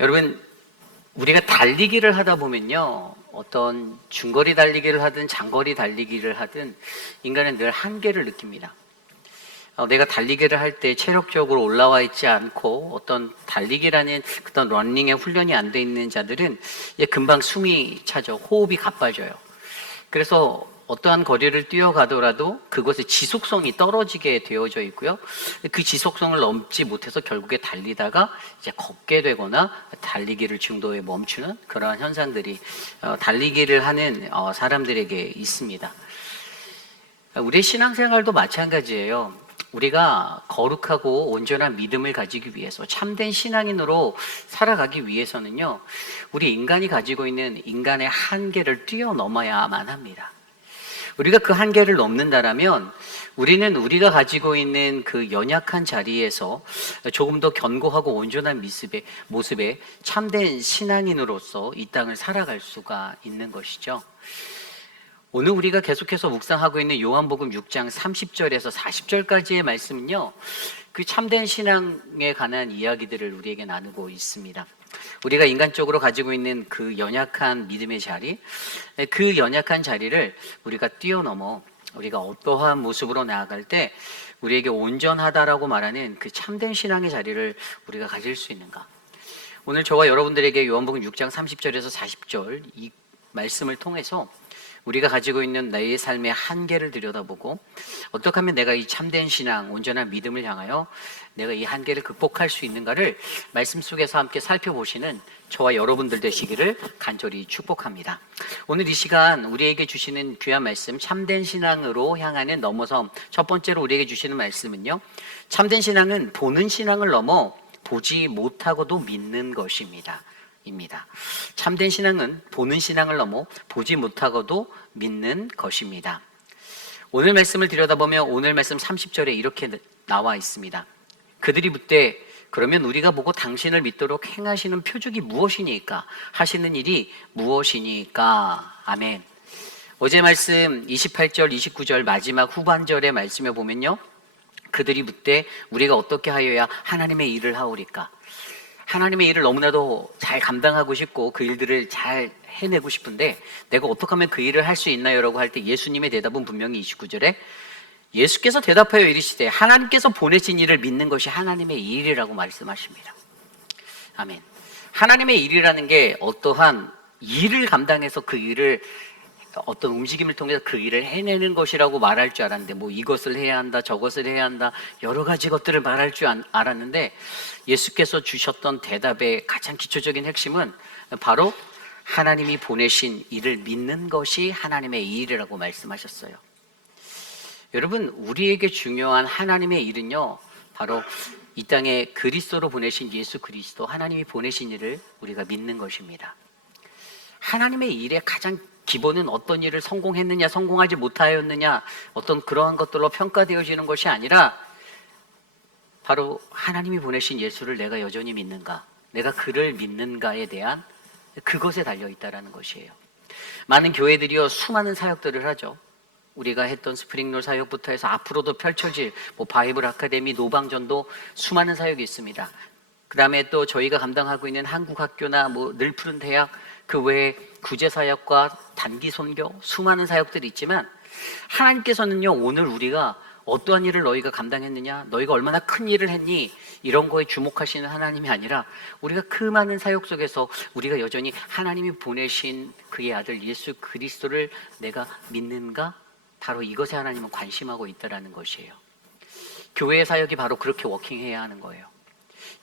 여러분, 우리가 달리기를 하다 보면요, 어떤 중거리 달리기를 하든 장거리 달리기를 하든 인간은 늘 한계를 느낍니다. 내가 달리기를 할 때 체력적으로 올라와 있지 않고 어떤 달리기라는 어떤 러닝의 훈련이 안 돼 있는 자들은 금방 숨이 차죠. 호흡이 가빠져요. 그래서 어떠한 거리를 뛰어가더라도 그것의 지속성이 떨어지게 되어져 있고요. 그 지속성을 넘지 못해서 결국에 달리다가 이제 걷게 되거나 달리기를 중도에 멈추는 그러한 현상들이 달리기를 하는 사람들에게 있습니다. 우리의 신앙생활도 마찬가지예요. 우리가 거룩하고 온전한 믿음을 가지기 위해서 참된 신앙인으로 살아가기 위해서는요, 우리 인간이 가지고 있는 인간의 한계를 뛰어넘어야만 합니다. 우리가 그 한계를 넘는다라면 우리는 우리가 가지고 있는 그 연약한 자리에서 조금 더 견고하고 온전한 모습에 참된 신앙인으로서 이 땅을 살아갈 수가 있는 것이죠. 오늘 우리가 계속해서 묵상하고 있는 요한복음 6장 30절에서 40절까지의 말씀은요, 그 참된 신앙에 관한 이야기들을 우리에게 나누고 있습니다. 우리가 인간적으로 가지고 있는 그 연약한 믿음의 자리, 그 연약한 자리를 우리가 뛰어넘어 우리가 어떠한 모습으로 나아갈 때 우리에게 온전하다라고 말하는 그 참된 신앙의 자리를 우리가 가질 수 있는가. 오늘 저와 여러분들에게 요한복음 6장 30절에서 40절 이 말씀을 통해서 우리가 가지고 있는 나의 삶의 한계를 들여다보고 어떻게 하면 내가 이 참된 신앙, 온전한 믿음을 향하여 내가 이 한계를 극복할 수 있는가를 말씀 속에서 함께 살펴보시는 저와 여러분들 되시기를 간절히 축복합니다. 오늘 이 시간 우리에게 주시는 귀한 말씀, 참된 신앙으로 향하는 넘어섬, 첫 번째로 우리에게 주시는 말씀은요, 참된 신앙은 보는 신앙을 넘어 보지 못하고도 믿는 것입니다. 참된 신앙은 보는 신앙을 넘어 보지 못하고도 믿는 것입니다. 오늘 말씀을 들여다보면 오늘 말씀 30절에 이렇게 나와 있습니다. 그들이 묻되 그러면 우리가 보고 당신을 믿도록 행하시는 표적이 무엇이니까? 하시는 일이 무엇이니까? 아멘. 어제 말씀 28절, 29절 마지막 후반절의 말씀에 보면요, 그들이 묻되 우리가 어떻게 하여야 하나님의 일을 하오리까? 하나님의 일을 너무나도 잘 감당하고 싶고 그 일들을 잘 해내고 싶은데 내가 어떻게 하면 그 일을 할 수 있나요? 라고 할 때 예수님의 대답은 분명히 29절에 예수께서 대답하여 이르시되 하나님께서 보내신 일을 믿는 것이 하나님의 일이라고 말씀하십니다. 아멘. 하나님의 일이라는 게 어떠한 일을 감당해서 그 일을 어떤 움직임을 통해서 그 일을 해내는 것이라고 말할 줄 알았는데 뭐 이것을 해야 한다 저것을 해야 한다 여러 가지 것들을 말할 줄 알았는데 예수께서 주셨던 대답의 가장 기초적인 핵심은 바로 하나님이 보내신 일을 믿는 것이 하나님의 일이라고 말씀하셨어요. 여러분, 우리에게 중요한 하나님의 일은요, 바로 이 땅에 그리스도로 보내신 예수 그리스도, 하나님이 보내신 일을 우리가 믿는 것입니다. 하나님의 일의 가장 기본은 어떤 일을 성공했느냐 성공하지 못하였느냐 어떤 그러한 것들로 평가되어지는 것이 아니라 바로 하나님이 보내신 예수를 내가 여전히 믿는가, 내가 그를 믿는가에 대한 그것에 달려있다는 것이에요. 많은 교회들이요 수많은 사역들을 하죠. 우리가 했던 스프링롤 사역부터 해서 앞으로도 펼쳐질 바이블 아카데미, 노방전도 수많은 사역이 있습니다. 그 다음에 또 저희가 감당하고 있는 한국학교나 늘 푸른 대학, 그 외에 구제사역과 단기 선교, 수많은 사역들이 있지만 하나님께서는요, 오늘 우리가 어떠한 일을 너희가 감당했느냐, 너희가 얼마나 큰 일을 했니, 이런 거에 주목하시는 하나님이 아니라 우리가 그 많은 사역 속에서 우리가 여전히 하나님이 보내신 그의 아들 예수 그리스도를 내가 믿는가, 바로 이것에 하나님은 관심하고 있다는 것이에요. 교회의 사역이 바로 그렇게 워킹해야 하는 거예요.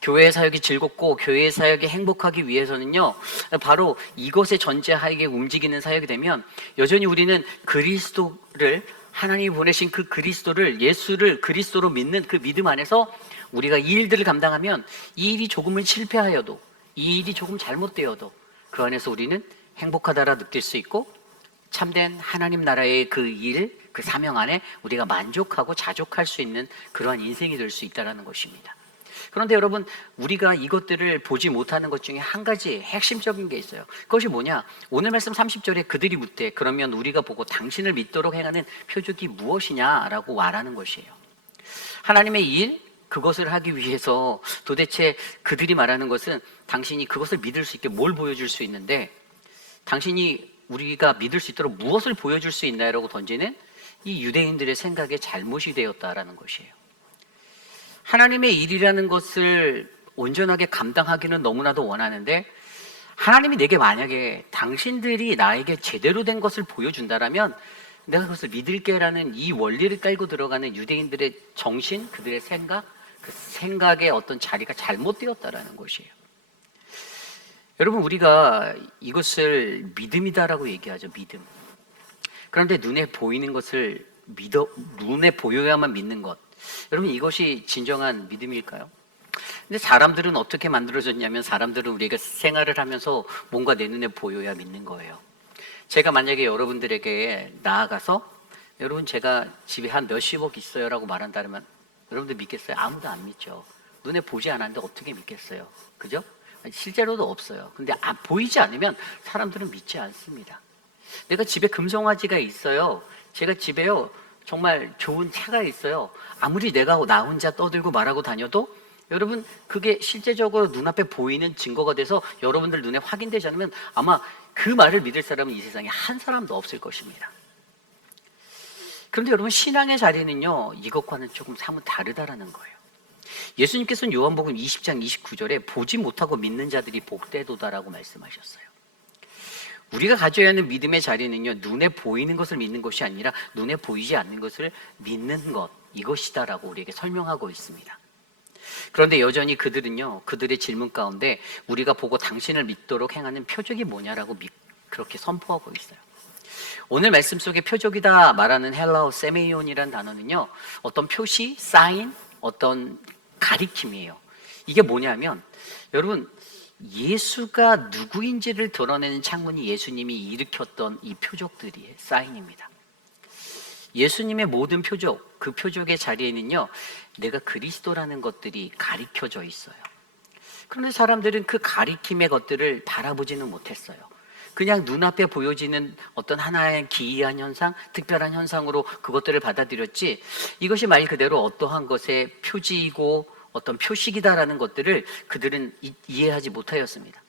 교회의 사역이 즐겁고 교회의 사역이 행복하기 위해서는요, 바로 이것의 전제하에 움직이는 사역이 되면 여전히 우리는 그리스도를, 하나님이 보내신 그 그리스도를, 예수를 그리스도로 믿는 그 믿음 안에서 우리가 이 일들을 감당하면 이 일이 조금은 실패하여도, 이 일이 조금 잘못되어도 그 안에서 우리는 행복하다라 느낄 수 있고 참된 하나님 나라의 그 일, 그 사명 안에 우리가 만족하고 자족할 수 있는 그러한 인생이 될 수 있다는 것입니다. 그런데 여러분, 우리가 이것들을 보지 못하는 것 중에 한 가지 핵심적인 게 있어요. 그것이 뭐냐? 오늘 말씀 30절에 그들이 묻되 그러면 우리가 보고 당신을 믿도록 행하는 표적이 무엇이냐라고 말하는 것이에요. 하나님의 일, 그것을 하기 위해서 도대체 그들이 말하는 것은 당신이 그것을 믿을 수 있게 뭘 보여줄 수 있는데, 당신이 우리가 믿을 수 있도록 무엇을 보여줄 수 있나요라고 던지는 이 유대인들의 생각에 잘못이 되었다라는 것이에요. 하나님의 일이라는 것을 온전하게 감당하기는 너무나도 원하는데, 하나님이 내게 만약에 당신들이 나에게 제대로 된 것을 보여준다라면 내가 그것을 믿을게라는 이 원리를 깔고 들어가는 유대인들의 정신, 그들의 생각, 그 생각의 어떤 자리가 잘못되었다라는 것이에요. 여러분, 우리가 이것을 믿음이다라고 얘기하죠. 믿음. 그런데 눈에 보이는 것을 눈에 보여야만 믿는 것, 여러분, 이것이 진정한 믿음일까요? 근데 사람들은 어떻게 만들어졌냐면, 사람들은 우리가 생활을 하면서 뭔가 내 눈에 보여야 믿는 거예요. 제가 만약에 여러분들에게 나아가서 여러분, 제가 집에 한 몇십억 있어요 라고 말한다면 여러분들 믿겠어요? 아무도 안 믿죠. 눈에 보지 않았는데 어떻게 믿겠어요? 그죠? 실제로도 없어요. 근데 보이지 않으면 사람들은 믿지 않습니다. 내가 집에 금송아지가 있어요. 제가 집에요 정말 좋은 차가 있어요. 아무리 내가 나 혼자 떠들고 말하고 다녀도 여러분, 그게 실제적으로 눈앞에 보이는 증거가 돼서 여러분들 눈에 확인되지 않으면 아마 그 말을 믿을 사람은 이 세상에 한 사람도 없을 것입니다. 그런데 여러분, 신앙의 자리는요, 이것과는 조금 사뭇 다르다라는 거예요. 예수님께서는 요한복음 20장 29절에 보지 못하고 믿는 자들이 복되도다라고 말씀하셨어요. 우리가 가져야 하는 믿음의 자리는요, 눈에 보이는 것을 믿는 것이 아니라 눈에 보이지 않는 것을 믿는 것, 이것이다라고 우리에게 설명하고 있습니다. 그런데 여전히 그들은요, 그들의 질문 가운데 우리가 보고 당신을 믿도록 행하는 표적이 뭐냐라고 그렇게 선포하고 있어요. 오늘 말씀 속에 표적이다 말하는 헬라어 세메이온이라는 단어는요, 어떤 표시, 사인, 어떤 가리킴이에요. 이게 뭐냐면, 여러분, 예수가 누구인지를 드러내는 창문이 예수님이 일으켰던 이 표적들이에요. 사인입니다. 예수님의 모든 표적, 그 표적의 자리에는요, 내가 그리스도라는 것들이 가리켜져 있어요. 그런데 사람들은 그 가리킴의 것들을 바라보지는 못했어요. 그냥 눈앞에 보여지는 어떤 하나의 기이한 현상, 특별한 현상으로 그것들을 받아들였지, 이것이 말 그대로 어떠한 것의 표지이고 어떤 표식이다라는 것들을 그들은 이해하지 못하였습니다.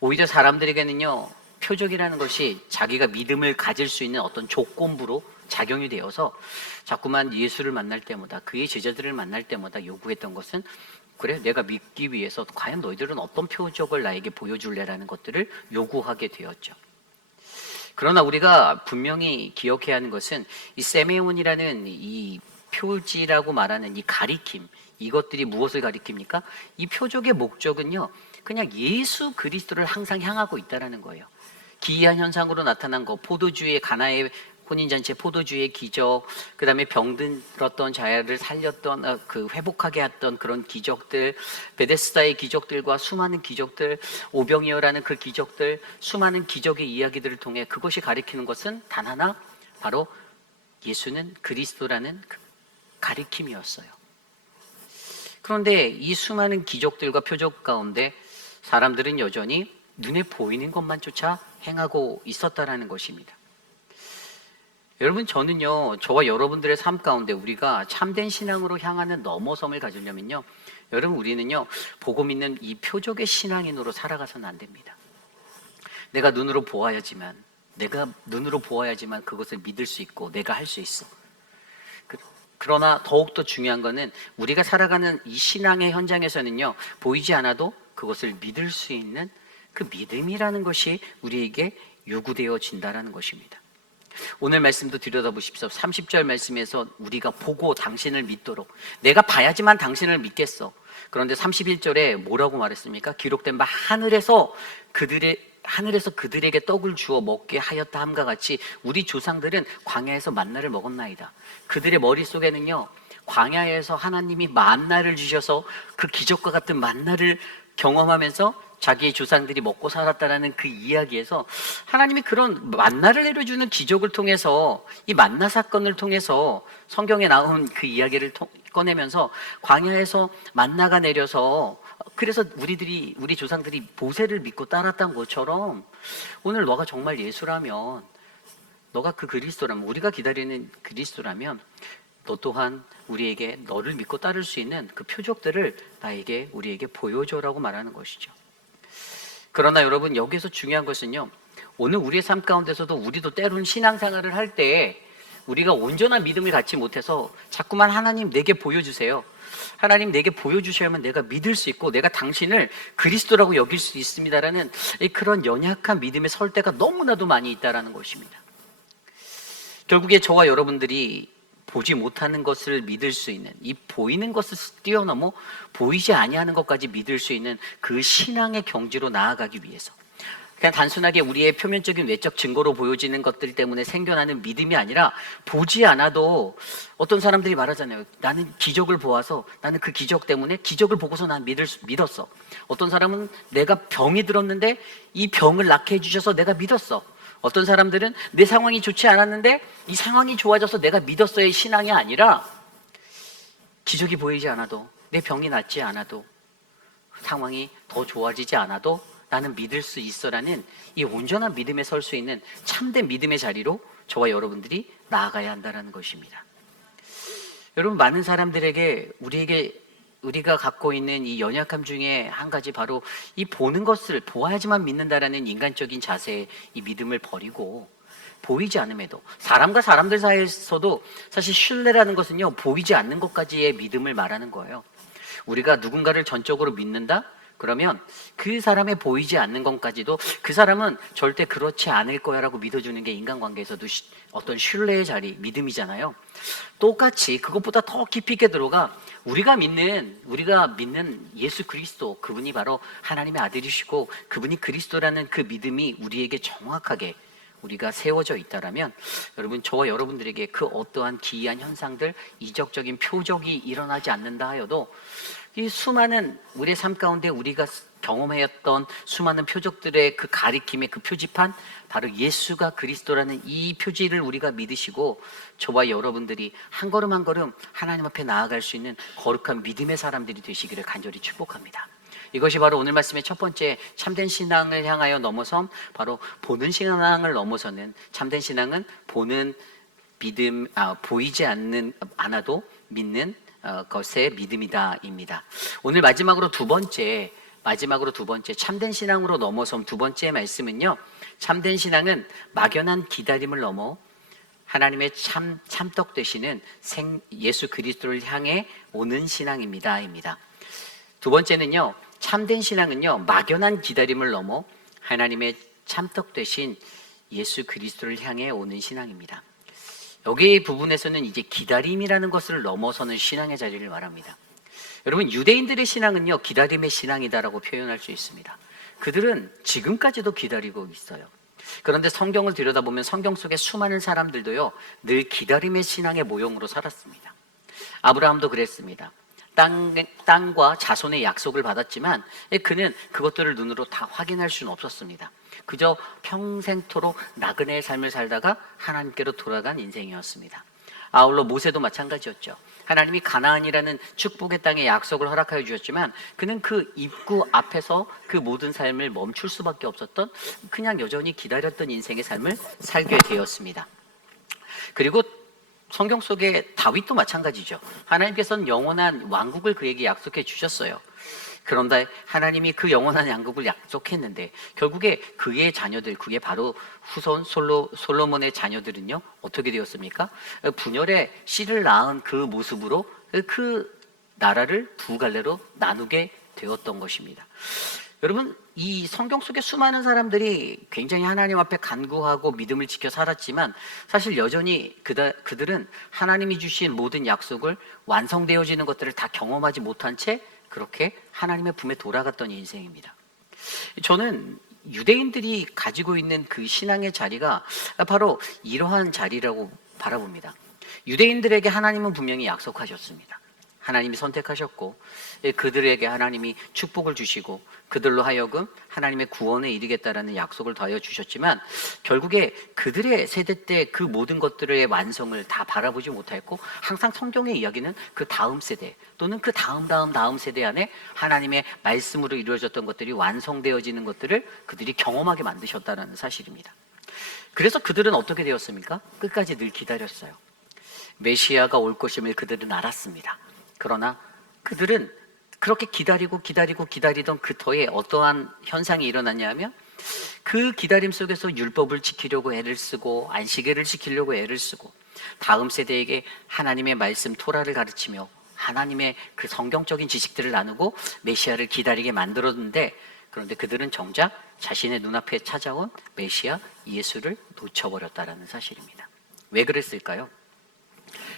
오히려 사람들에게는요, 표적이라는 것이 자기가 믿음을 가질 수 있는 어떤 조건부로 작용이 되어서 자꾸만 예수를 만날 때마다, 그의 제자들을 만날 때마다 요구했던 것은, 그래, 내가 믿기 위해서 과연 너희들은 어떤 표적을 나에게 보여줄래라는 것들을 요구하게 되었죠. 그러나 우리가 분명히 기억해야 하는 것은 이 세메온이라는 이 표지라고 말하는 이 가리킴, 이것들이 무엇을 가리킵니까? 이 표적의 목적은요, 그냥 예수 그리스도를 항상 향하고 있다는 거예요. 기이한 현상으로 나타난 거, 포도주의 가나의 혼인잔치 포도주의 기적, 그 다음에 병들었던 자야를 살렸던, 회복하게 했던 그런 기적들, 베데스다의 기적들과 수많은 기적들, 오병이어라는 그 기적들, 수많은 기적의 이야기들을 통해 그것이 가리키는 것은 단 하나, 바로 예수는 그리스도라는 그 가리킴이었어요. 그런데 이 수많은 기적들과 표적 가운데 사람들은 여전히 눈에 보이는 것만 쫓아 행하고 있었다라는 것입니다. 여러분, 저는요, 저와 여러분들의 삶 가운데 우리가 참된 신앙으로 향하는 넘어섬을 가지려면요, 여러분, 우리는요, 보고 믿는 이 표적의 신앙인으로 살아가서는 안 됩니다. 내가 눈으로 보아야지만 그것을 믿을 수 있고 내가 할 수 있어. 그러나 더욱더 중요한 것은 우리가 살아가는 이 신앙의 현장에서는요, 보이지 않아도 그것을 믿을 수 있는 그 믿음이라는 것이 우리에게 요구되어진다는 것입니다. 오늘 말씀도 들여다보십시오. 30절 말씀에서 우리가 보고 당신을 믿도록, 내가 봐야지만 당신을 믿겠어. 그런데 31절에 뭐라고 말했습니까? 기록된 바 하늘에서 그들에게 떡을 주어 먹게 하였다 함과 같이 우리 조상들은 광야에서 만나를 먹었나이다. 그들의 머릿속에는요, 광야에서 하나님이 만나를 주셔서 그 기적과 같은 만나를 경험하면서 자기의 조상들이 먹고 살았다라는 그 이야기에서 하나님이 그런 만나를 내려주는 기적을 통해서, 이 만나 사건을 통해서 성경에 나온 그 이야기를 꺼내면서 광야에서 만나가 내려서, 그래서 우리 조상들이 모세를 믿고 따랐던 것처럼 오늘 너가 정말 예수라면, 너가 그 그리스도라면, 우리가 기다리는 그리스도라면 너 또한 우리에게 너를 믿고 따를 수 있는 그 표적들을 우리에게 보여줘라고 말하는 것이죠. 그러나 여러분, 여기서 중요한 것은요, 오늘 우리의 삶 가운데서도 우리도 때로는 신앙생활을 할 때 우리가 온전한 믿음을 갖지 못해서 자꾸만 하나님 내게 보여주세요, 하나님 내게 보여주셔야만 내가 믿을 수 있고 내가 당신을 그리스도라고 여길 수 있습니다라는 그런 연약한 믿음에 설 때가 너무나도 많이 있다라는 것입니다. 결국에 저와 여러분들이 보지 못하는 것을 믿을 수 있는, 이 보이는 것을 뛰어넘어 보이지 아니하는 것까지 믿을 수 있는 그 신앙의 경지로 나아가기 위해서, 그냥 단순하게 우리의 표면적인 외적 증거로 보여지는 것들 때문에 생겨나는 믿음이 아니라, 보지 않아도 어떤 사람들이 말하잖아요. 나는 기적을 보아서, 나는 그 기적 때문에, 기적을 보고서 난 믿었어. 어떤 사람은 내가 병이 들었는데 이 병을 낫게 해주셔서 내가 믿었어. 어떤 사람들은 내 상황이 좋지 않았는데 이 상황이 좋아져서 내가 믿었어의 신앙이 아니라, 기적이 보이지 않아도, 내 병이 낫지 않아도, 상황이 더 좋아지지 않아도 나는 믿을 수 있어라는 이 온전한 믿음에 설 수 있는 참된 믿음의 자리로 저와 여러분들이 나아가야 한다는 것입니다. 여러분, 많은 사람들에게 우리가 갖고 있는 이 연약함 중에 한 가지, 바로 이 보는 것을 보아야지만 믿는다라는 인간적인 자세의 이 믿음을 버리고, 보이지 않음에도, 사람과 사람들 사이에서도 사실 신뢰라는 것은요, 보이지 않는 것까지의 믿음을 말하는 거예요. 우리가 누군가를 전적으로 믿는다? 그러면 그 사람의 보이지 않는 것까지도 그 사람은 절대 그렇지 않을 거야라고 믿어주는 게 인간관계에서도 어떤 신뢰의 자리, 믿음이잖아요. 똑같이 그것보다 더 깊이 있게 들어가 우리가 믿는 예수 그리스도, 그분이 바로 하나님의 아들이시고 그분이 그리스도라는 그 믿음이 우리에게 정확하게 우리가 세워져 있다라면, 여러분, 저와 여러분들에게 그 어떠한 기이한 현상들, 이적적인 표적이 일어나지 않는다 하여도 이 수많은 우리의 삶 가운데 우리가 경험했던 수많은 표적들의 그 가리킴의 그 표지판, 바로 예수가 그리스도라는 이 표지를 우리가 믿으시고 저와 여러분들이 한 걸음 한 걸음 하나님 앞에 나아갈 수 있는 거룩한 믿음의 사람들이 되시기를 간절히 축복합니다. 이것이 바로 오늘 말씀의 첫 번째, 참된 신앙을 향하여 넘어선, 바로 보는 신앙을 넘어서는, 참된 신앙은 보는 믿음, 보이지 않아도 믿는 것의 믿음이다입니다. 오늘 마지막으로 두 번째, 참된 신앙으로 넘어선 두 번째 말씀은요, 참된 신앙은 막연한 기다림을 넘어 하나님의 참떡 되시는 예수 그리스도를 향해 오는 신앙입니다. 두 번째는요, 참된 신앙은요, 막연한 기다림을 넘어 하나님의 참떡 되신 예수 그리스도를 향해 오는 신앙입니다. 여기 부분에서는 이제 기다림이라는 것을 넘어서는 신앙의 자리를 말합니다. 여러분, 유대인들의 신앙은요, 기다림의 신앙이다라고 표현할 수 있습니다. 그들은 지금까지도 기다리고 있어요. 그런데 성경을 들여다보면 성경 속의 수많은 사람들도요, 늘 기다림의 신앙의 모형으로 살았습니다. 아브라함도 그랬습니다. 땅과 자손의 약속을 받았지만 그는 그것들을 눈으로 다 확인할 수는 없었습니다. 그저 평생토록 나그네의 삶을 살다가 하나님께로 돌아간 인생이었습니다. 아울러 모세도 마찬가지였죠. 하나님이 가나안이라는 축복의 땅에 약속을 허락하여 주셨지만 그는 그 입구 앞에서 그 모든 삶을 멈출 수밖에 없었던, 그냥 여전히 기다렸던 인생의 삶을 살게 되었습니다. 그리고 성경 속의 다윗도 마찬가지죠. 하나님께서는 영원한 왕국을 그에게 약속해 주셨어요. 그런데 하나님이 그 영원한 왕국을 약속했는데 결국에 그의 자녀들, 그게 바로 후손 솔로몬의 자녀들은요, 어떻게 되었습니까? 분열의 씨를 낳은 그 모습으로 그 나라를 두 갈래로 나누게 되었던 것입니다. 여러분, 이 성경 속의 수많은 사람들이 굉장히 하나님 앞에 간구하고 믿음을 지켜 살았지만 사실 여전히 그들은 하나님이 주신 모든 약속을, 완성되어지는 것들을 다 경험하지 못한 채 그렇게 하나님의 품에 돌아갔던 인생입니다. 저는 유대인들이 가지고 있는 그 신앙의 자리가 바로 이러한 자리라고 바라봅니다. 유대인들에게 하나님은 분명히 약속하셨습니다. 하나님이 선택하셨고 그들에게 하나님이 축복을 주시고 그들로 하여금 하나님의 구원에 이르겠다라는 약속을 더하여 주셨지만 결국에 그들의 세대 때 그 모든 것들의 완성을 다 바라보지 못했고, 항상 성경의 이야기는 그 다음 세대 또는 그 다음 세대 안에 하나님의 말씀으로 이루어졌던 것들이 완성되어지는 것들을 그들이 경험하게 만드셨다는 사실입니다. 그래서 그들은 어떻게 되었습니까? 끝까지 늘 기다렸어요. 메시아가 올 것임을 그들은 알았습니다. 그러나 그들은 그렇게 기다리던 그 터에 어떠한 현상이 일어났냐면 그 기다림 속에서 율법을 지키려고 애를 쓰고 안식일을 지키려고 애를 쓰고 다음 세대에게 하나님의 말씀 토라를 가르치며 하나님의 그 성경적인 지식들을 나누고 메시아를 기다리게 만들었는데, 그런데 그들은 정작 자신의 눈앞에 찾아온 메시아 예수를 놓쳐버렸다라는 사실입니다. 왜 그랬을까요?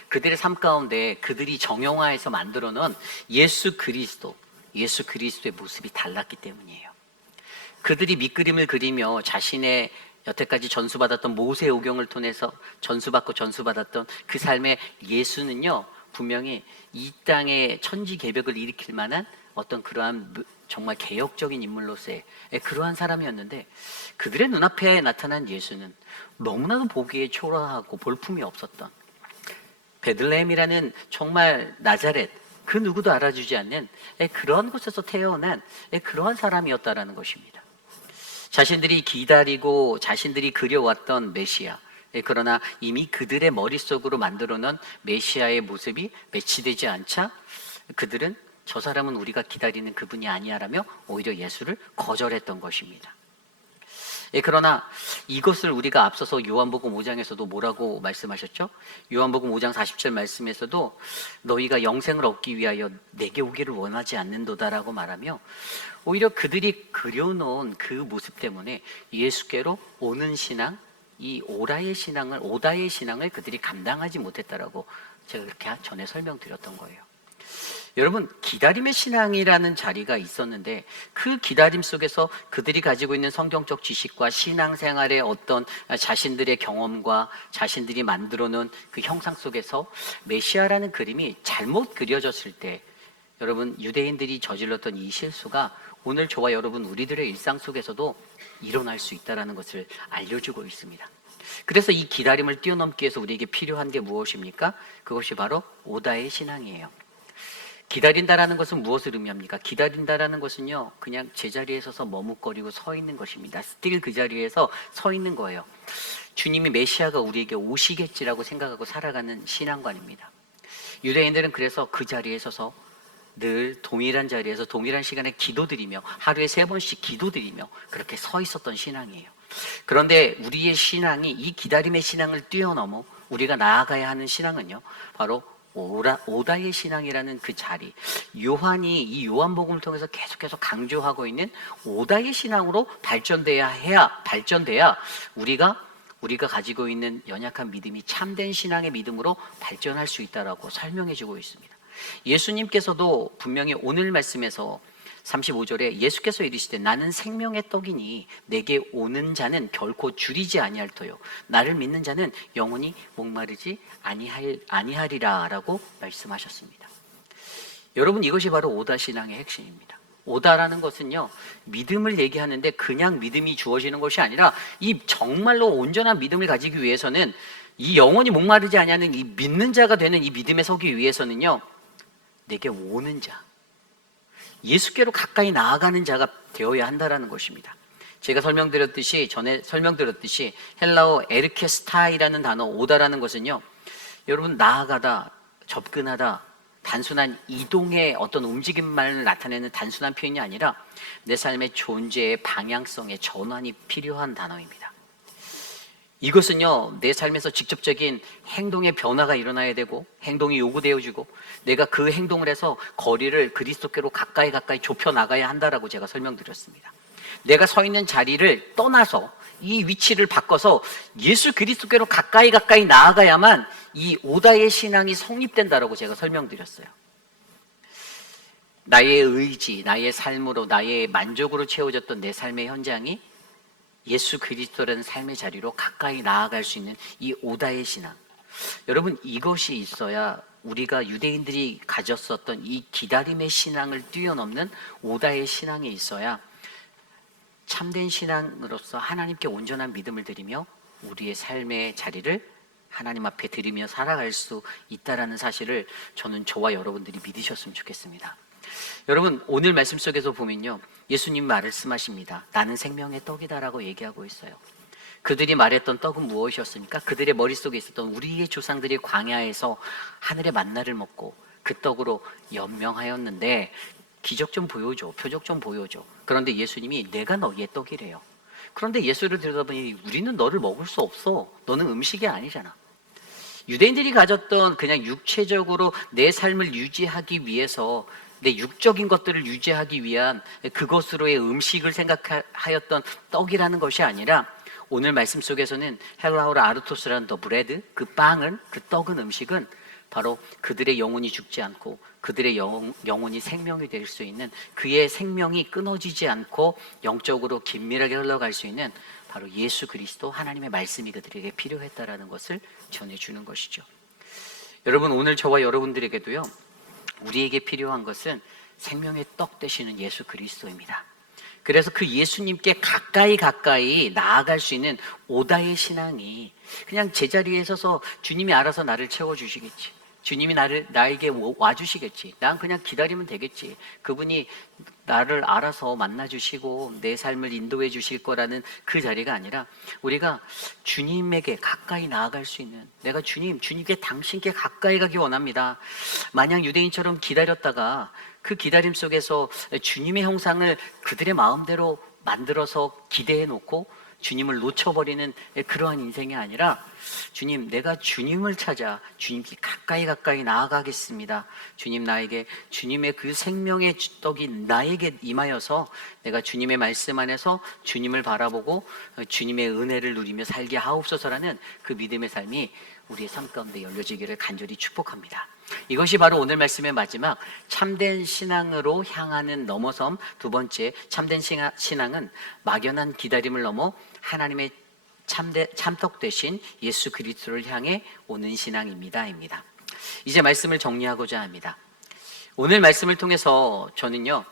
그들의 삶 가운데 그들이 정형화해서 만들어 놓은 예수 그리스도의 모습이 달랐기 때문이에요. 그들이 밑그림을 그리며 자신의 여태까지 전수받았던 모세 오경을 통해서 전수받았던 그 삶의 예수는요, 분명히 이 땅에 천지개벽을 일으킬 만한 어떤 그러한 정말 개혁적인 인물로서의 그러한 사람이었는데, 그들의 눈앞에 나타난 예수는 너무나도 보기에 초라하고 볼품이 없었던 베들레헴이라는 정말 나자렛, 그 누구도 알아주지 않는 그러한 곳에서 태어난 그러한 사람이었다라는 것입니다. 자신들이 기다리고 자신들이 그려왔던 메시아, 그러나 이미 그들의 머릿속으로 만들어놓은 메시아의 모습이 매치되지 않자 그들은 저 사람은 우리가 기다리는 그분이 아니야라며 오히려 예수를 거절했던 것입니다. 그러나 이것을 우리가 앞서서 요한복음 5장에서도 뭐라고 말씀하셨죠? 요한복음 5장 40절 말씀에서도 너희가 영생을 얻기 위하여 내게 오기를 원하지 않는도다라고 말하며, 오히려 그들이 그려놓은 그 모습 때문에 예수께로 오는 신앙, 이 오다의 신앙을 그들이 감당하지 못했다라고 제가 그렇게 전에 설명드렸던 거예요. 여러분, 기다림의 신앙이라는 자리가 있었는데 그 기다림 속에서 그들이 가지고 있는 성경적 지식과 신앙생활의 어떤 자신들의 경험과 자신들이 만들어놓은 그 형상 속에서 메시아라는 그림이 잘못 그려졌을 때, 여러분, 유대인들이 저질렀던 이 실수가 오늘 저와 여러분 우리들의 일상 속에서도 일어날 수 있다는 것을 알려주고 있습니다. 그래서 이 기다림을 뛰어넘기 위해서 우리에게 필요한 게 무엇입니까? 그것이 바로 오다의 신앙이에요. 기다린다라는 것은 무엇을 의미합니까? 기다린다라는 것은요, 그냥 제자리에 서서 머뭇거리고 서 있는 것입니다. 스틸 그 자리에서 서 있는 거예요. 주님이 메시아가 우리에게 오시겠지라고 생각하고 살아가는 신앙관입니다. 유대인들은 그래서 그 자리에 서서 늘 동일한 자리에서 동일한 시간에 기도드리며 하루에 3번씩 기도드리며 그렇게 서 있었던 신앙이에요. 그런데 우리의 신앙이 이 기다림의 신앙을 뛰어넘어 우리가 나아가야 하는 신앙은요, 바로 오다의 신앙이라는 그 자리, 요한이 이 요한복음을 통해서 계속해서 강조하고 있는 오다의 신앙으로 발전돼야 우리가 가지고 있는 연약한 믿음이 참된 신앙의 믿음으로 발전할 수 있다라고 설명해주고 있습니다. 예수님께서도 분명히 오늘 말씀에서 35절에 예수께서 이르시되 나는 생명의 떡이니 내게 오는 자는 결코 줄이지 아니할 터요 나를 믿는 자는 영원히 목마르지 아니하리라 라고 말씀하셨습니다. 여러분, 이것이 바로 오다 신앙의 핵심입니다. 오다라는 것은요, 믿음을 얘기하는데 그냥 믿음이 주어지는 것이 아니라 이 정말로 온전한 믿음을 가지기 위해서는, 이 영원히 목마르지 아니하는 이 믿는 자가 되는 이 믿음에 서기 위해서는요, 내게 오는 자, 예수께로 가까이 나아가는 자가 되어야 한다라는 것입니다. 제가 전에 설명드렸듯이 헬라어 에르케스타이라는 단어, 오다라는 것은요, 여러분, 나아가다, 접근하다, 단순한 이동의 어떤 움직임만을 나타내는 단순한 표현이 아니라 내 삶의 존재의 방향성의 전환이 필요한 단어입니다. 이것은요, 내 삶에서 직접적인 행동의 변화가 일어나야 되고 행동이 요구되어지고 내가 그 행동을 해서 거리를 그리스도께로 가까이 좁혀 나가야 한다라고 제가 설명드렸습니다. 내가 서 있는 자리를 떠나서 이 위치를 바꿔서 예수 그리스도께로 가까이 나아가야만 이 오다의 신앙이 성립된다라고 제가 설명드렸어요. 나의 의지, 나의 삶으로, 나의 만족으로 채워졌던 내 삶의 현장이 예수 그리스도라는 삶의 자리로 가까이 나아갈 수 있는 이 오다의 신앙, 여러분, 이것이 있어야 우리가 유대인들이 가졌었던 이 기다림의 신앙을 뛰어넘는 오다의 신앙이 있어야 참된 신앙으로서 하나님께 온전한 믿음을 드리며 우리의 삶의 자리를 하나님 앞에 드리며 살아갈 수 있다라는 사실을 저는 저와 여러분들이 믿으셨으면 좋겠습니다. 여러분, 오늘 말씀 속에서 보면요, 예수님 말씀하십니다. 나는 생명의 떡이다라고 얘기하고 있어요. 그들이 말했던 떡은 무엇이었습니까? 그들의 머릿속에 있었던 우리의 조상들이 광야에서 하늘의 만나를 먹고 그 떡으로 연명하였는데 기적 좀 보여줘, 표적 좀 보여줘. 그런데 예수님이 내가 너희의 떡이래요. 그런데 예수를 들여다보니 우리는 너를 먹을 수 없어. 너는 음식이 아니잖아. 유대인들이 가졌던 그냥 육체적으로 내 삶을 유지하기 위해서 내 육적인 것들을 유지하기 위한 그것으로의 음식을 생각하였던 떡이라는 것이 아니라 오늘 말씀 속에서는 헬라어로 아르토스라는 더 브레드, 그 빵은, 그 떡은, 음식은 바로 그들의 영혼이 죽지 않고 그들의 영혼이 생명이 될 수 있는, 그의 생명이 끊어지지 않고 영적으로 긴밀하게 흘러갈 수 있는 바로 예수 그리스도 하나님의 말씀이 그들에게 필요했다라는 것을 전해주는 것이죠. 여러분, 오늘 저와 여러분들에게도요, 우리에게 필요한 것은 생명의 떡 되시는 예수 그리스도입니다. 그래서 그 예수님께 가까이 나아갈 수 있는 오다의 신앙이 그냥 제자리에 서서 주님이 알아서 나를 채워주시겠지, 주님이 나에게 와주시겠지, 난 그냥 기다리면 되겠지, 그분이 나를 알아서 만나주시고 내 삶을 인도해 주실 거라는 그 자리가 아니라 우리가 주님에게 가까이 나아갈 수 있는, 내가 주님께 당신께 가까이 가기 원합니다. 마냥 유대인처럼 기다렸다가 그 기다림 속에서 주님의 형상을 그들의 마음대로 만들어서 기대해 놓고 주님을 놓쳐버리는 그러한 인생이 아니라, 주님, 내가 주님을 찾아 주님께 가까이 나아가겠습니다. 주님, 나에게 주님의 그 생명의 떡이 나에게 임하여서 내가 주님의 말씀 안에서 주님을 바라보고 주님의 은혜를 누리며 살게 하옵소서라는 그 믿음의 삶이 우리의 삶 가운데 열려지기를 간절히 축복합니다. 이것이 바로 오늘 말씀의 마지막 참된 신앙으로 향하는 넘어섬 두 번째, 참된 신앙은 막연한 기다림을 넘어 하나님의 참떡 되신 예수 그리스도를 향해 오는 신앙입니다. 이제 말씀을 정리하고자 합니다. 오늘 말씀을 통해서 저는요,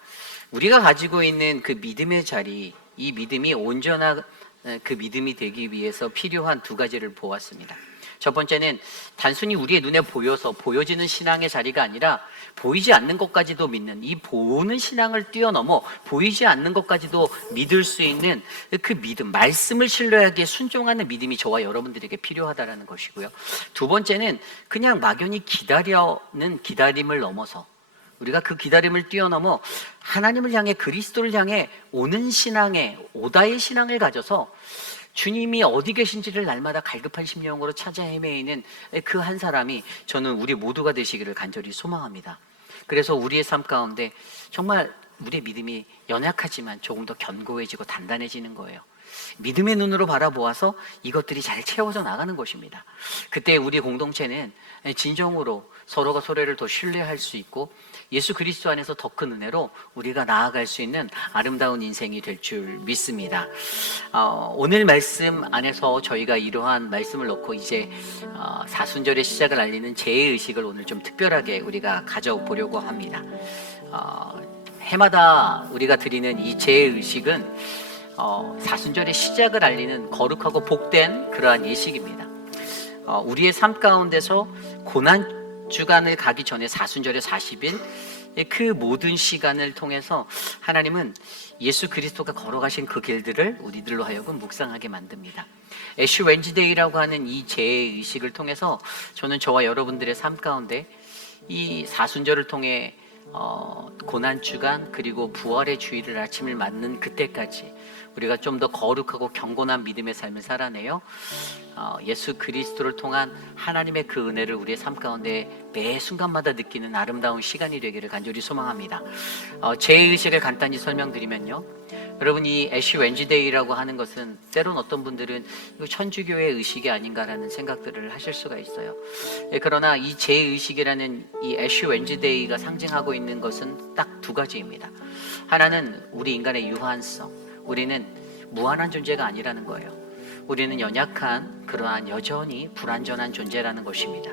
우리가 가지고 있는 그 믿음의 자리, 이 믿음이 온전한 그 믿음이 되기 위해서 필요한 두 가지를 보았습니다. 첫 번째는 단순히 우리의 눈에 보여서 보여지는 신앙의 자리가 아니라 보이지 않는 것까지도 믿는, 이 보는 신앙을 뛰어넘어 보이지 않는 것까지도 믿을 수 있는 그 믿음, 말씀을 신뢰하기에 순종하는 믿음이 저와 여러분들에게 필요하다는 것이고요. 두 번째는 그냥 막연히 기다려는 기다림을 넘어서 우리가 그 기다림을 뛰어넘어 하나님을 향해, 그리스도를 향해 오는 신앙의, 오다의 신앙을 가져서 주님이 어디 계신지를 날마다 갈급한 심령으로 찾아 헤매이는 그 한 사람이 저는 우리 모두가 되시기를 간절히 소망합니다. 그래서 우리의 삶 가운데 정말 우리의 믿음이 연약하지만 조금 더 견고해지고 단단해지는 거예요. 믿음의 눈으로 바라보아서 이것들이 잘 채워져 나가는 것입니다. 그때 우리 공동체는 진정으로 서로가 서로를 더 신뢰할 수 있고 예수 그리스도 안에서 더 큰 은혜로 우리가 나아갈 수 있는 아름다운 인생이 될 줄 믿습니다. 오늘 말씀 안에서 저희가 이러한 말씀을 놓고 이제 사순절의 시작을 알리는 제의식을 오늘 좀 특별하게 우리가 가져보려고 합니다. 해마다 우리가 드리는 이 제의식은 사순절의 시작을 알리는 거룩하고 복된 그러한 예식입니다. 우리의 삶 가운데서 고난 주간을 가기 전에 사순절의 40일, 그 모든 시간을 통해서 하나님은 예수 그리스도가 걸어가신 그 길들을 우리들로 하여금 묵상하게 만듭니다. 애쉬 웬즈데이라고 하는 이 제의식을 통해서 저는 저와 여러분들의 삶 가운데 이 사순절을 통해 고난주간 그리고 부활의 주일을 아침을 맞는 그때까지 우리가 좀 더 거룩하고 경건한 믿음의 삶을 살아내요, 예수 그리스도를 통한 하나님의 그 은혜를 우리의 삶 가운데 매 순간마다 느끼는 아름다운 시간이 되기를 간절히 소망합니다. 제의식을 간단히 설명드리면요, 여러분, 이 애쉬 웬즈데이라고 하는 것은 때론 어떤 분들은 이거 천주교의 의식이 아닌가라는 생각들을 하실 수가 있어요. 그러나 이 제의식이라는 이 애쉬 웬즈데이가 상징하고 있는 것은 딱 두 가지입니다. 하나는 우리 인간의 유한성, 우리는 무한한 존재가 아니라는 거예요. 우리는 연약한, 그러한 여전히 불완전한 존재라는 것입니다.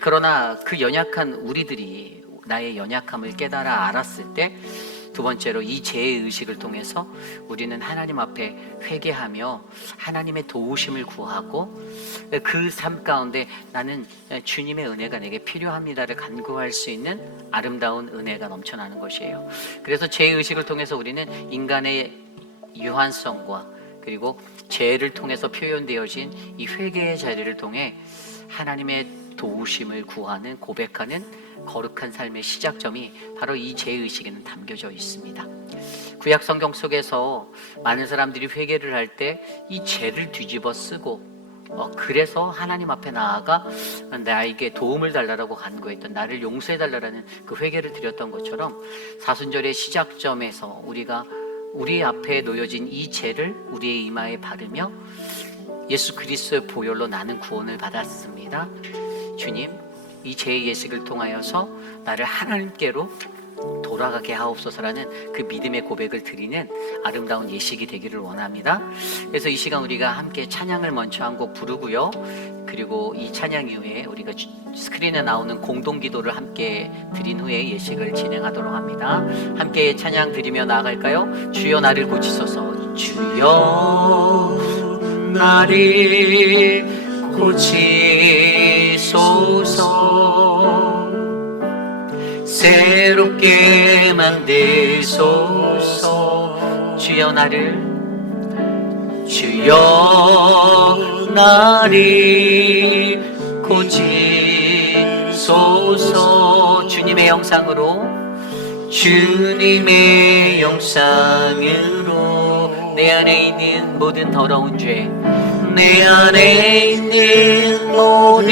그러나 그 연약한 우리들이 나의 연약함을 깨달아 알았을 때, 두 번째로 이 제의식을 통해서 우리는 하나님 앞에 회개하며 하나님의 도우심을 구하고 그 삶 가운데 나는 주님의 은혜가 내게 필요합니다를 간구할 수 있는 아름다운 은혜가 넘쳐나는 것이에요. 그래서 제의식을 통해서 우리는 인간의 유한성과 그리고 죄를 통해서 표현되어진 이 회개의 자리를 통해 하나님의 도우심을 구하는, 고백하는 거룩한 삶의 시작점이 바로 이 죄의식에는 담겨져 있습니다. 구약 성경 속에서 많은 사람들이 회개를 할 때 이 죄를 뒤집어 쓰고 그래서 하나님 앞에 나아가 나에게 도움을 달라고 간구했던, 나를 용서해 달라는 그 회개를 드렸던 것처럼 사순절의 시작점에서 우리가 우리 앞에 놓여진 이 죄를 우리의 이마에 바르며 예수 그리스도의 보혈로 나는 구원을 받았습니다. 주님, 이 죄의 예식을 통하여서 나를 하나님께로 돌아가게 하옵소서라는 그 믿음의 고백을 드리는 아름다운 예식이 되기를 원합니다. 그래서 이 시간 우리가 함께 찬양을 먼저 한 곡 부르고요. 그리고 이 찬양 이후에 우리가 스크린에 나오는 공동기도를 함께 드린 후에 예식을 진행하도록 합니다. 함께 찬양 드리며 나아갈까요? 주여 나를 고치소서. 주여 나를 고치소서. 새롭게 만드소서. 주여 나를 고치소서. 주님의 영상으로 내 안에 있는 모든 더러운 죄, 내 안에 있는 모든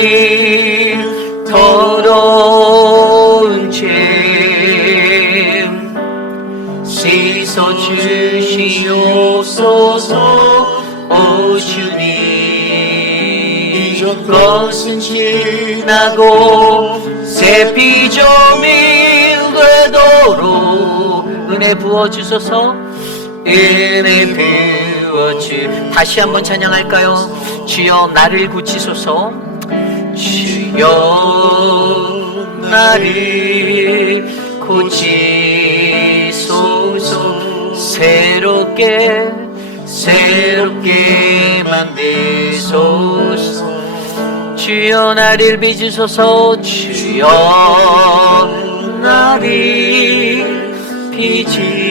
더러운 죄 씻어 주시옵소서. 오 주님, 이전 것은 지나고 새 피조물 되도록 은혜 부어주소서. 은혜 부어주. 다시 한번 찬양할까요? 주여 나를 고치소서. 주여 나를 고치소서. 새롭게 만드소서. 주여 나를 빚으소서. 주여 나를 빚으소서.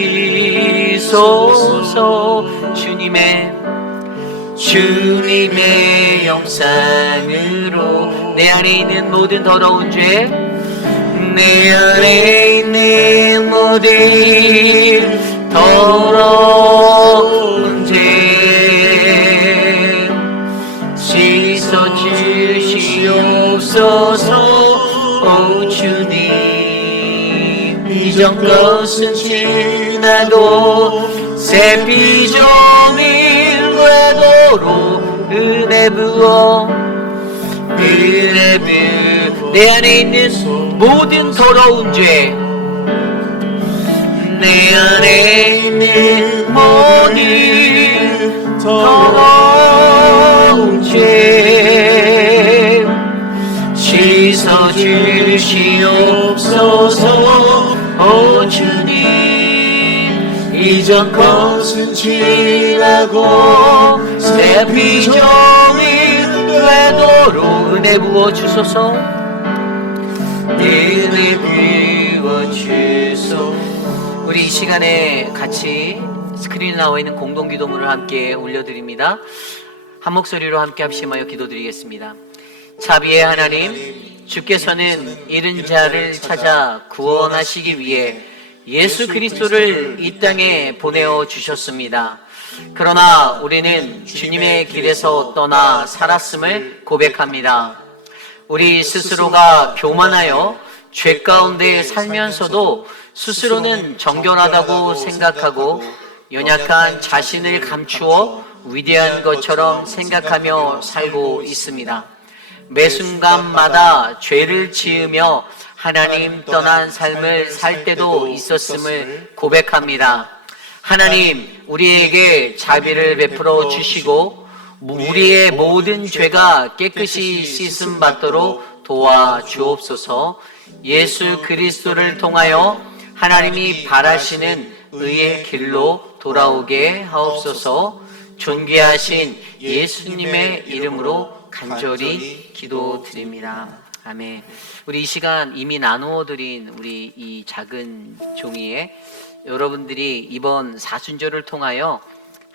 주님의 영상으로 내 안에 있는 모든 더러운 죄, 내 안에 있는 모든 더러운 죄 씻어 주시옵소서. 오 주님, 이전 것은 지나도 새 피조물 되도록 은혜 부어. 내 안에 있는 모든 더러운 죄, 내 안에 있는 모든 더러운 죄 씻어 주시옵소서. 오 주님, 이전 것은 지나고 새 피조물 되도록 은혜 부어주소서. 은혜 부어주소서. 우리 이 시간에 같이 스크린에 나와 있는 공동기도문을 함께 올려드립니다. 한 목소리로 함께 합심하여 기도드리겠습니다. 자비의 하나님, 주께서는 잃은 자를 찾아 구원하시기 위해 예수 그리스도를 이 땅에 보내어 주셨습니다. 그러나 우리는 주님의 길에서 떠나 살았음을 고백합니다. 우리 스스로가 교만하여 죄 가운데 살면서도 스스로는 정결하다고 생각하고 연약한 자신을 감추어 위대한 것처럼 생각하며 살고 있습니다. 매 순간마다 죄를 지으며 하나님 떠난 삶을 살 때도 있었음을 고백합니다. 하나님, 우리에게 자비를 베풀어 주시고 우리의 모든 죄가 깨끗이 씻음 받도록 도와주옵소서. 예수 그리스도를 통하여 하나님이 바라시는 의의 길로 돌아오게 하옵소서. 존귀하신 예수님의 이름으로 간절히 기도드립니다. 아멘. 우리 이 시간 이미 나누어 드린 우리 이 작은 종이에 여러분들이 이번 사순절을 통하여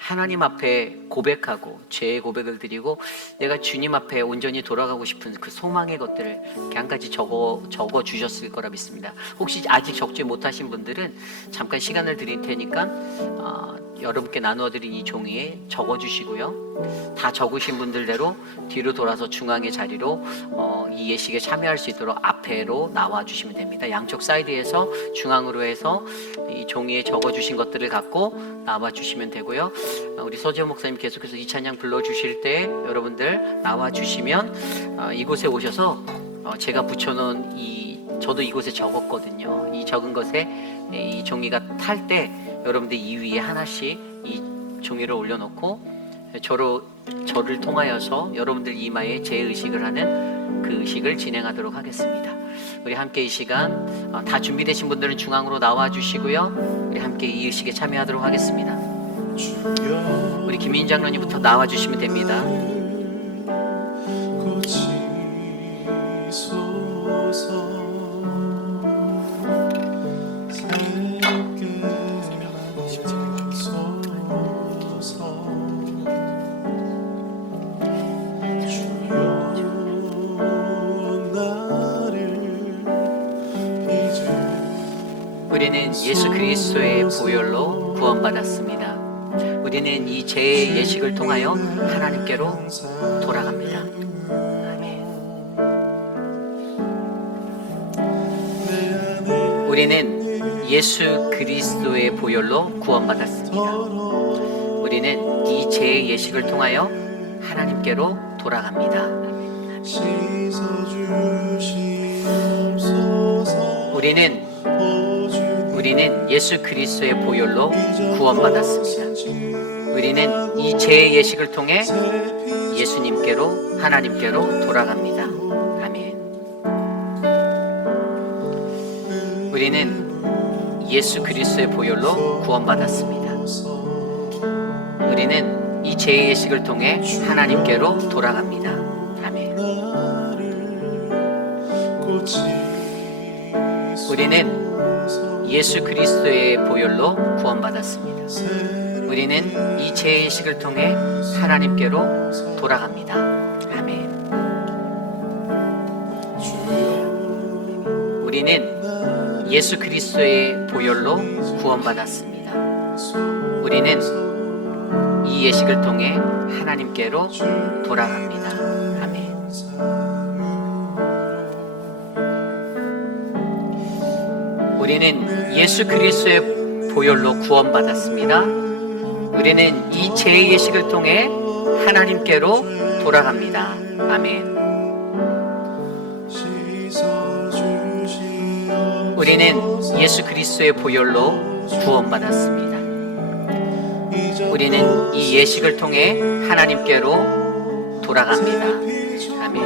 하나님 앞에 고백하고 죄의 고백을 드리고 내가 주님 앞에 온전히 돌아가고 싶은 그 소망의 것들을 이렇게 한 가지 적어 주셨을 거라 믿습니다. 혹시 아직 적지 못하신 분들은 잠깐 시간을 드릴 테니까 여러분께 나누어드린 이 종이에 적어주시고요. 다 적으신 분들대로 뒤로 돌아서 중앙의 자리로 이 예식에 참여할 수 있도록 앞에로 나와주시면 됩니다. 양쪽 사이드에서 중앙으로 해서 이 종이에 적어주신 것들을 갖고 나와주시면 되고요. 우리 서지현 목사님 계속해서 이 찬양 불러주실 때 여러분들 나와주시면 이곳에 오셔서 제가 붙여놓은 저도 이곳에 적었거든요. 이 적은 것에 이 종이가 탈 때 여러분들 이 위에 하나씩 이 종이를 올려놓고 저를 통하여서 여러분들 이마에 재의식을 하는 그 의식을 진행하도록 하겠습니다. 우리 함께 이 시간 다 준비되신 분들은 중앙으로 나와 주시고요. 우리 함께 이 의식에 참여하도록 하겠습니다. 우리 김인 장로님부터 나와 주시면 됩니다. 우리는 예수 그리스도의 보혈로 구원받았습니다. 우리는 이 죄의 예식을 통하여 하나님께로 돌아갑니다. 아멘. 우리는 예수 그리스도의 보혈로 구원받았습니다. 우리는 이 죄의 예식을 통하여 하나님께로 돌아갑니다. 우리는 예수 그리스도의 보혈로 구원받았습니다. 우리는 이 죄의 예식을 통해 예수님께로 하나님께로 돌아갑니다. 아멘. 우리는 예수 그리스도의 보혈로 구원받았습니다. 우리는 이 죄의 예식을 통해 하나님께로 돌아갑니다. 아멘. 우리는 예수 그리스도의 보혈로 구원받았습니다. 우리는 이 죄의 예식을 통해 하나님께로 돌아갑니다. 아멘. 우리는 예수 그리스도의 보혈로 구원받았습니다. 우리는 이 예식을 통해 하나님께로 돌아갑니다. 아멘. 우리는 예수 그리스도의 보혈로 구원받았습니다. 우리는 이 죄의 예식을 통해 하나님께로 돌아갑니다. 아멘. 우리는 예수 그리스도의 보혈로 구원받았습니다. 우리는 이 예식을 통해 하나님께로 돌아갑니다. 아멘.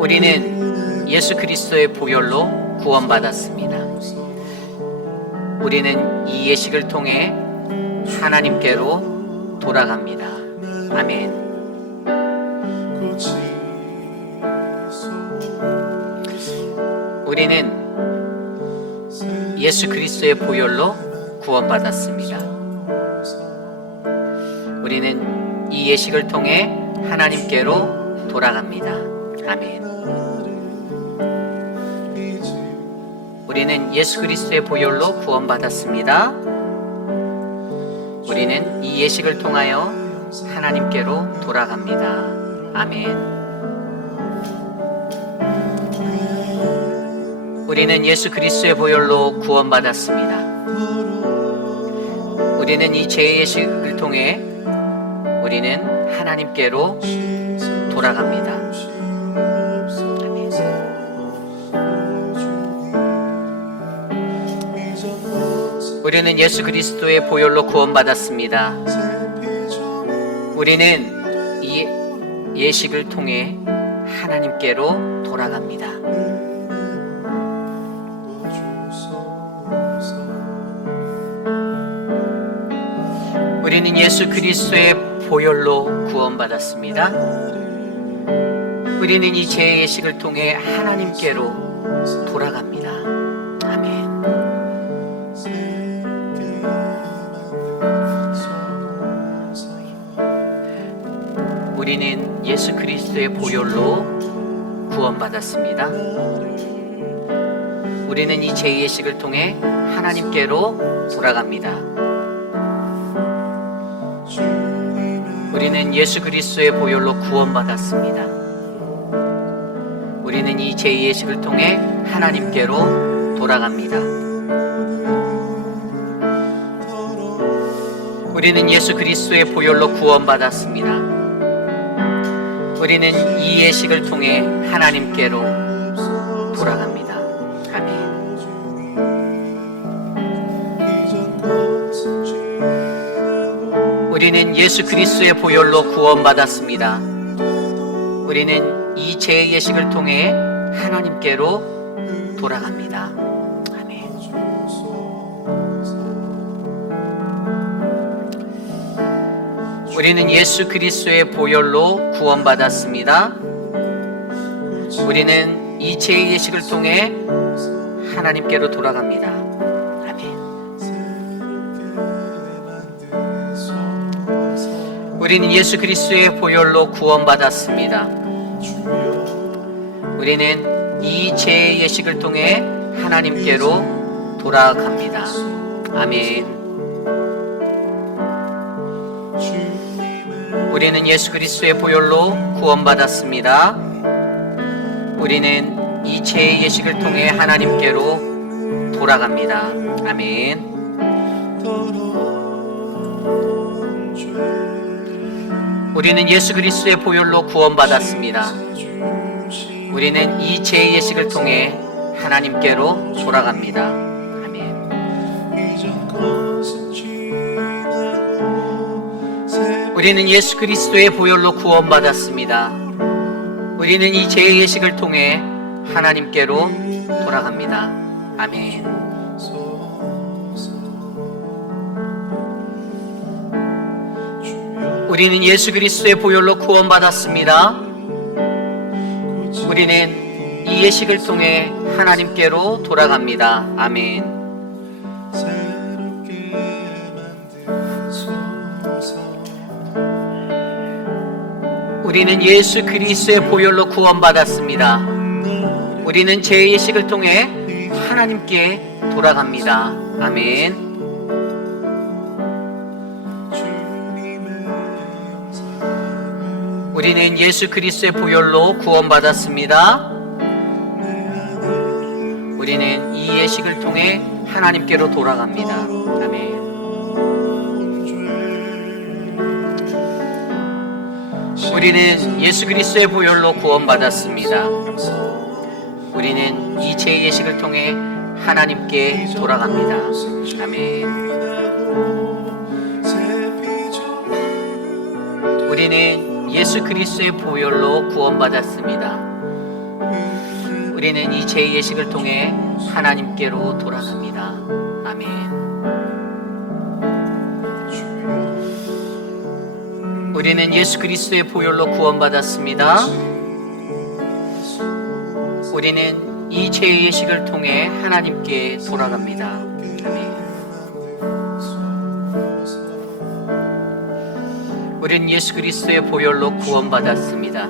우리는 예수 그리스도의 보혈로 구원받았습니다. 우리는 이 예식을 통해 하나님께로 돌아갑니다. 아멘. 우리는 예수 그리스도의 보혈로 구원받았습니다. 우리는 이 예식을 통해 하나님께로 돌아갑니다. 아멘. 우리는 예수 그리스도의 보혈로 구원받았습니다. 우리는 이 예식을 통하여 하나님께로 돌아갑니다. 아멘. 우리는 예수 그리스도의 보혈로 구원받았습니다. 우리는 이 죄의 예식을 통해 우리는 하나님께로 돌아갑니다. 아멘. 우리는 예수 그리스도의 보혈로 구원받았습니다. 우리는 이 예식을 통해 하나님께로 돌아갑니다. 우리는 예수 그리스도의 보혈로 구원받았습니다. 우리는 이 죄의 예식을 통해 하나님께로 돌아갑니다. 아멘. 예수 그리스도의 보혈로 구원받았습니다. 우리는 이 제2의식을 통해 하나님께로 돌아갑니다. 우리는 예수 그리스도의 보혈로 구원받았습니다. 우리는 이 제2의식을 통해 하나님께로 돌아갑니다. 우리는 예수 그리스도의 보혈로 구원받았습니다. 우리는 이 예식을 통해 하나님께로 돌아갑니다. 아멘. 우리는 예수 그리스도의 보혈로 구원받았습니다. 우리는 이 제2예식을 통해 하나님께로 돌아갑니다. 아멘. 우리는 예수 그리스도의 보혈로 구원받았습니다. 우리는 이 제2예식을 통해 하나님께로 돌아갑니다. 아멘. 우리는 예수 그리스도의 보혈로 구원받았습니다. 우리는 이 제2예식을 통해 하나님께로 돌아갑니다. 아멘. 우리는 예수 그리스도의 보혈로 구원받았습니다. 우리는 이 제2예식을 통해 하나님께로 돌아갑니다. 아멘. 우리는 예수 그리스도의 보혈로 구원받았습니다. 우리는 이 제2예식을 통해 하나님께로 돌아갑니다. 아멘. 우리는 예수 그리스도의 보혈로 구원받았습니다. 우리는 이 제2예식을 통해 하나님께로 돌아갑니다. 아멘. 우리는 예수 그리스도의 보혈로 구원받았습니다. 우리는 이 예식을 통해 하나님께로 돌아갑니다. 아멘. 우리는 예수 그리스도의 보혈로 구원받았습니다. 우리는 제2예식을 통해 하나님께 돌아갑니다. 아멘. 우리는 예수 그리스도의 보혈로 구원받았습니다. 우리는 이 예식을 통해 하나님께로 돌아갑니다. 아멘. 우리는 예수 그리스도의 보혈로 구원받았습니다. 우리는 이 제2예식을 통해 하나님께 돌아갑니다. 아멘. 우리는 예수 그리스도의 보혈로 구원받았습니다. 우리는 이 제2예식을 통해 하나님께로 돌아갑니다. 아멘. 우리는 예수 그리스도의 보혈로 구원받았습니다. 우리는 이 제2예식을 통해 하나님께 돌아갑니다. 아멘. 우리는 예수 그리스도의 보혈로 구원받았습니다.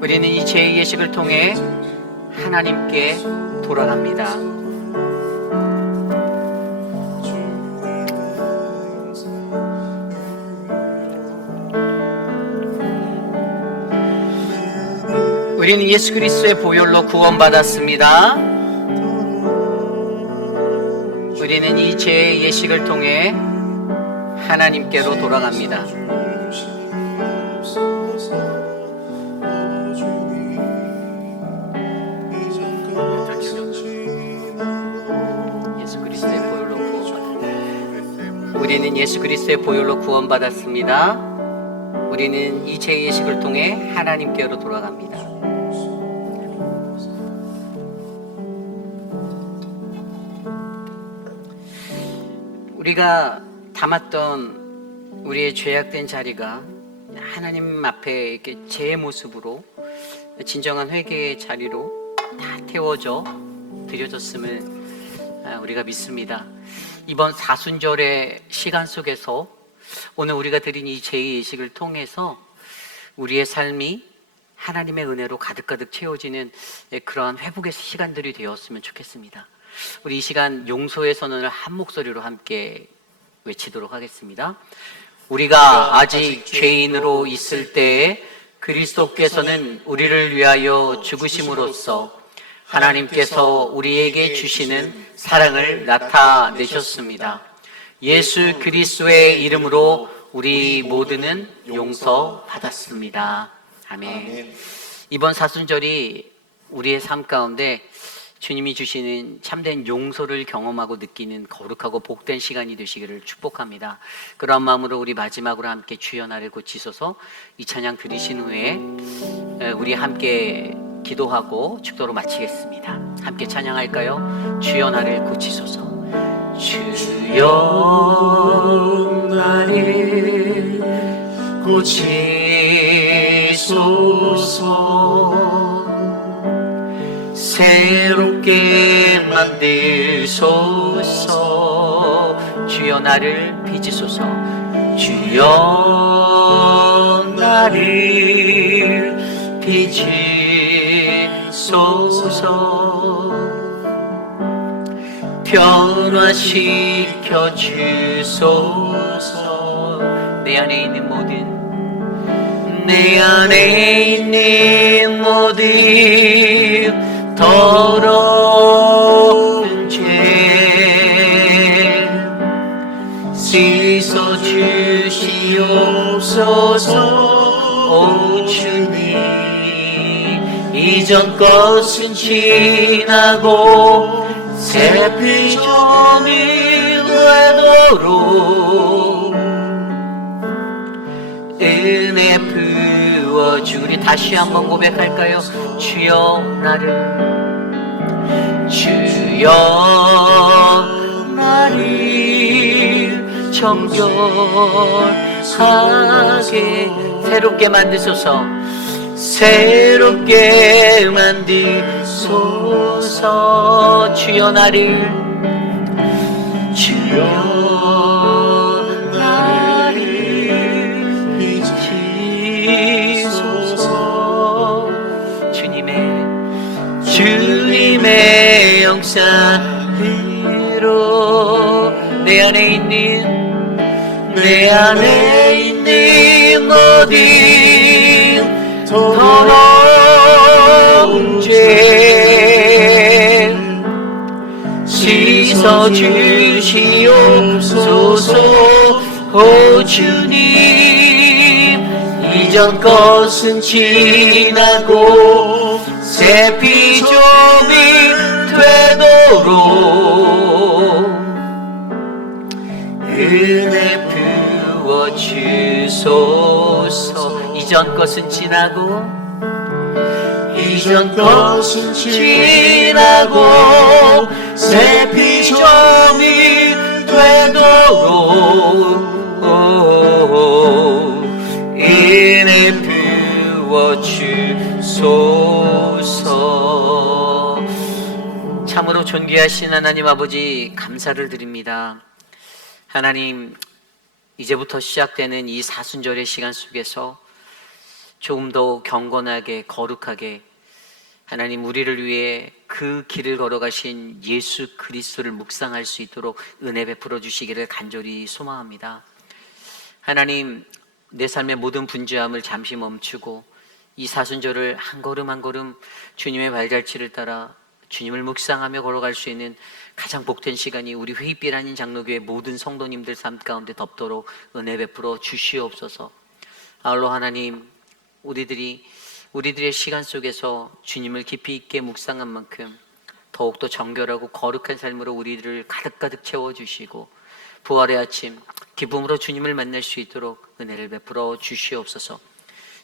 우리는 이 제2예식을 통해 하나님께 돌아갑니다. 우리는 예수 그리스도의 보혈로 구원받았습니다. 우리는 이 제2예식을 통해 하나님께로 돌아갑니다. 우리는 예수 그리스도의 보혈로 구원받았습니다. 우리는 이 제2예식을 통해 하나님께로 돌아갑니다. 우리가 담았던 우리의 죄악된 자리가 하나님 앞에 이렇게 제 모습으로 진정한 회개의 자리로 다 태워져 드려졌음을 우리가 믿습니다. 이번 사순절의 시간 속에서 오늘 우리가 드린 이 제2예식을 통해서 우리의 삶이 하나님의 은혜로 가득가득 채워지는 그러한 회복의 시간들이 되었으면 좋겠습니다. 우리 이 시간 용서의 선언을 한 목소리로 함께 외치도록 하겠습니다. 우리가 아직 죄인으로 있을 때에 그리스도께서는 우리를 위하여 죽으심으로써 하나님께서 우리에게 주시는 사랑을 나타내셨습니다. 예수 그리스도의 이름으로 우리 모두는 용서받았습니다. 아멘. 이번 사순절이 우리의 삶 가운데 주님이 주시는 참된 용서를 경험하고 느끼는 거룩하고 복된 시간이 되시기를 축복합니다. 그런 마음으로 우리 마지막으로 함께 주여 나를 고치소서 이 찬양 들으신 후에 우리 함께 기도하고 축도로 마치겠습니다. 함께 찬양할까요? 주여 나를 고치소서. 주여 나를 고치소서. 새롭게 만드소서. 주여 나를 빚으소서. 주여 나를 빚으소서. 변화시켜 주소서. 내 안에 있는 모든 더러운 죄 씻어 주시옵소서. 오 주님, 이전 것은 지나고 새 피조물이 되도록 은혜 부어주. 우리 다시 한번 고백할까요? 주여 나를 정결하게 새롭게 만드소서. 새롭게 만드소서. 주여 나를 빚으소서. 주님의 영상으로 내 안에 있는 모든 더러운 죄 씻어 주시옵소서. 오 주님, 이전 것은 지나고 새 피조물이 되도록 은혜 부어 주소서. 이전 것은 지나고 새 피조물이 되도록 은혜 부어 주소서. 참으로 존귀하신 하나님 아버지, 감사를 드립니다. 하나님, 이제부터 시작되는 이 사순절의 시간 속에서 조금 더 경건하게 거룩하게 하나님, 우리를 위해 그 길을 걸어가신 예수 그리스도를 묵상할 수 있도록 은혜 베풀어 주시기를 간절히 소망합니다. 하나님, 내 삶의 모든 분주함을 잠시 멈추고 이 사순절을 한 걸음 한 걸음 주님의 발자취를 따라 주님을 묵상하며 걸어갈 수 있는 가장 복된 시간이 우리 회의빛 아닌 장로교회 모든 성도님들 삶 가운데 덮도록 은혜 베풀어 주시옵소서. 아울러 하나님, 우리들의 시간 속에서 주님을 깊이 있게 묵상한 만큼 더욱더 정결하고 거룩한 삶으로 우리들을 가득가득 채워주시고 부활의 아침 기쁨으로 주님을 만날 수 있도록 은혜를 베풀어 주시옵소서.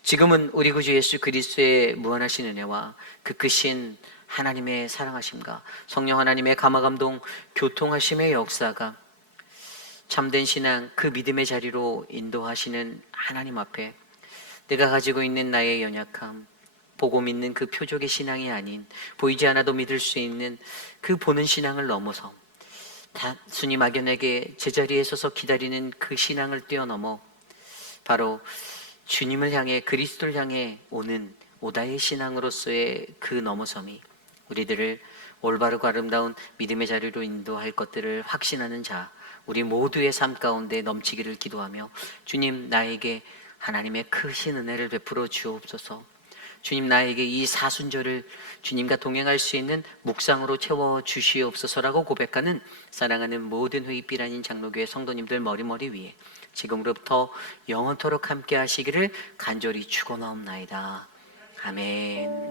지금은 우리 구주 예수 그리스도의 무한하신 은혜와 그 크신 하나님의 사랑하심과 성령 하나님의 감화감동 교통하심의 역사가 참된 신앙 그 믿음의 자리로 인도하시는 하나님 앞에 내가 가지고 있는 나의 연약함, 보고 믿는 그 표적의 신앙이 아닌 보이지 않아도 믿을 수 있는 그 보는 신앙을 넘어서 단순히 막연하게 제자리에 서서 기다리는 그 신앙을 뛰어넘어 바로 주님을 향해, 그리스도를 향해 오는 오다의 신앙으로서의 그 넘어섬이 우리들을 올바르고 아름다운 믿음의 자리로 인도할 것들을 확신하는 자, 우리 모두의 삶 가운데 넘치기를 기도하며, 주님, 나에게 하나님의 크신 은혜를 베풀어 주옵소서. 주님, 나에게 이 사순절을 주님과 동행할 수 있는 묵상으로 채워 주시옵소서라고 고백하는 사랑하는 모든 회의빛 아닌 장로교회 성도님들 머리머리 위에 지금으로부터 영원토록 함께 하시기를 간절히 축원하옵나이다. 아멘.